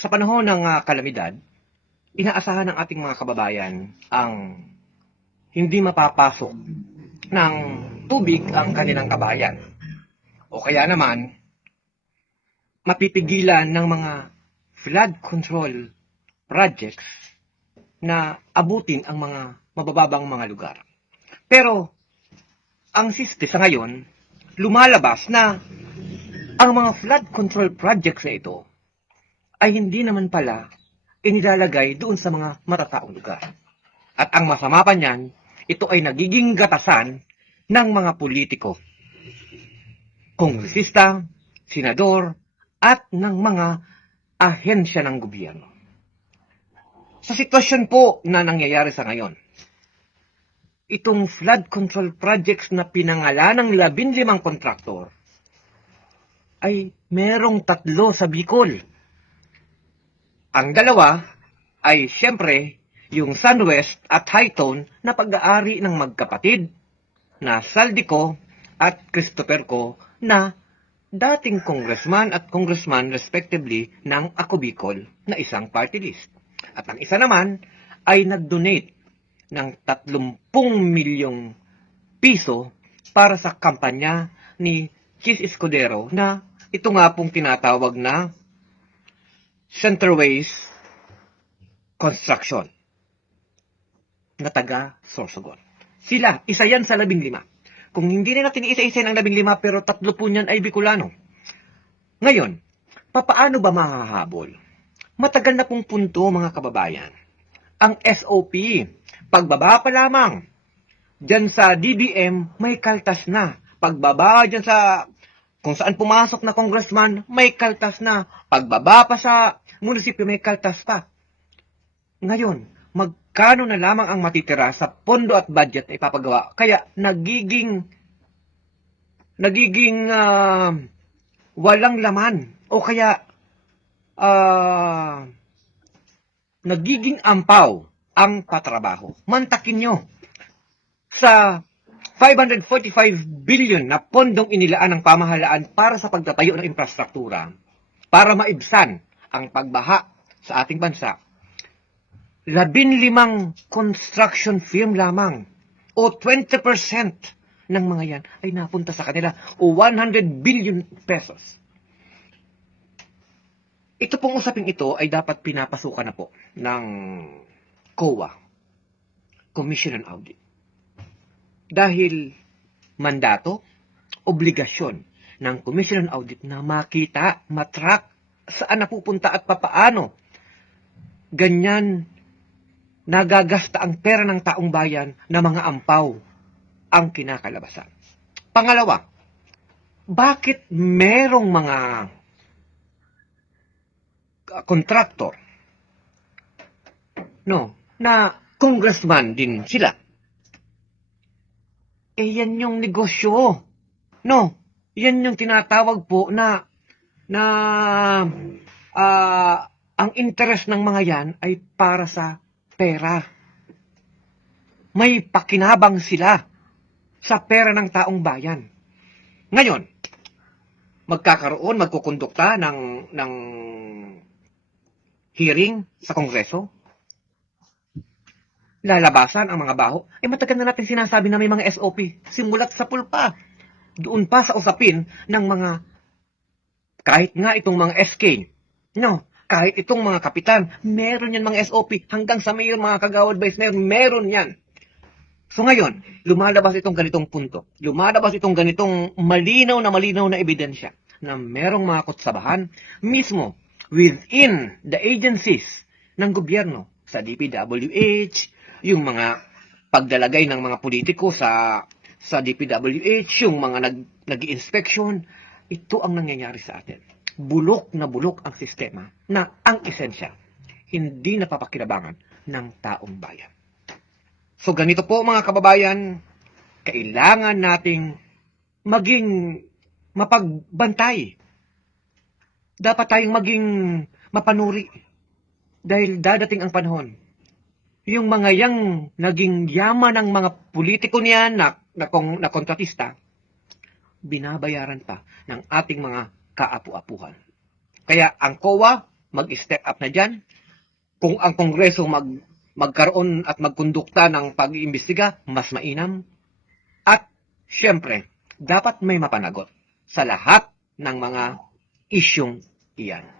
Sa panahon ng kalamidad, inaasahan ng ating mga kababayan ang hindi mapapasok ng tubig ang kanilang kabayan. O kaya naman, mapipigilan ng mga flood control projects na abutin ang mga mabababang mga lugar. Pero, ang siste sa ngayon, lumalabas na ang mga flood control projects na ito ay hindi naman pala inilalagay doon sa mga matataong lugar. At ang masama pa niyan, ito ay nagiging gatasan ng mga politiko, kongresista, senador, at ng mga ahensya ng gobyerno. Sa sitwasyon po na nangyayari sa ngayon, itong flood control projects na pinangalan ng 15 kontraktor ay merong 3 sa Bicol. Ang dalawa ay siyempre yung Sunwest at Highton na pag-aari ng magkapatid na Saldico at Christopher Co na dating congressman at congressman respectively ng Ako Bicol na isang party list. At ang isa naman ay nag-donate ng 30 milyong piso para sa kampanya ni Chis Escudero na ito nga pong tinatawag na Centerways Construction na taga Sorsogon. Sila, isa yan sa 15. Kung hindi na natin isa-isa ng 15 pero 3 po niyan ay Bicolano. Ngayon, papaano ba mahahabol? Matagal na pong punto mga kababayan. Ang SOP, pagbaba pa lamang. Diyan sa DBM, may kaltas na. Pagbaba diyan sa kung saan pumasok na congressman, may kaltas na. Pagbaba pa sa munisipyo, may kaltas pa. Ngayon, magkano na lamang ang matitira sa pondo at budget na ipapagawa? Kaya nagiging walang laman. O kaya nagiging ampaw ang patrabaho. Mantakin nyo sa 545 billion na pondong inilaan ng pamahalaan para sa pagtatayo ng infrastruktura para maibsan ang pagbaha sa ating bansa. 15 construction firm lamang o 20% ng mga yan ay napunta sa kanila o 100 billion pesos. Ito pong usaping ito ay dapat pinapasukan na po ng COA, Commission on Audit. Dahil mandato, obligasyon ng Commission on Audit na makita, matrack saan napupunta at papaano ganyan nagagasta ang pera ng taong bayan na mga ampaw ang kinakalabasan. Pangalawa, bakit merong mga kontraktor na congressman din sila? Yan yung negosyo. Yan yung tinatawag po na ang interest ng mga yan ay para sa pera. May pakinabang sila sa pera ng taong bayan. Ngayon, magkukondukta ng hearing sa Kongreso. Lalabasan ang mga baho. Matagal na natin sinasabi na may mga SOP. Simulat sa pulpa. Doon pa sa usapin ng mga, kahit nga itong mga SK, kahit itong mga kapitan, meron yan mga SOP. Hanggang sa mayor, mga kagawad vice mayor, meron yan. So ngayon, lumalabas itong ganitong punto. Lumalabas itong ganitong malinaw na ebidensya na merong mga kutsabahan mismo within the agencies ng gobyerno, sa DPWH, yung mga pagdalagay ng mga politiko sa DPWH, yung mga nag-inspection. Ito ang nangyayari sa atin. Bulok na bulok ang sistema na ang esensya hindi napapakinabangan ng taong bayan. So ganito po mga kababayan, kailangan nating maging mapagbantay. Dapat tayong maging mapanuri dahil dadating ang panahon. Yung mga yang naging yaman ng mga politiko niyan na kontratista, binabayaran pa ng ating mga kaapu-apuhan. Kaya ang COA, mag-step up na dyan. Kung ang Kongreso magkaroon at magkondukta ng pag-iimbestiga, mas mainam. At, syempre, dapat may mapanagot sa lahat ng mga isyong iyan.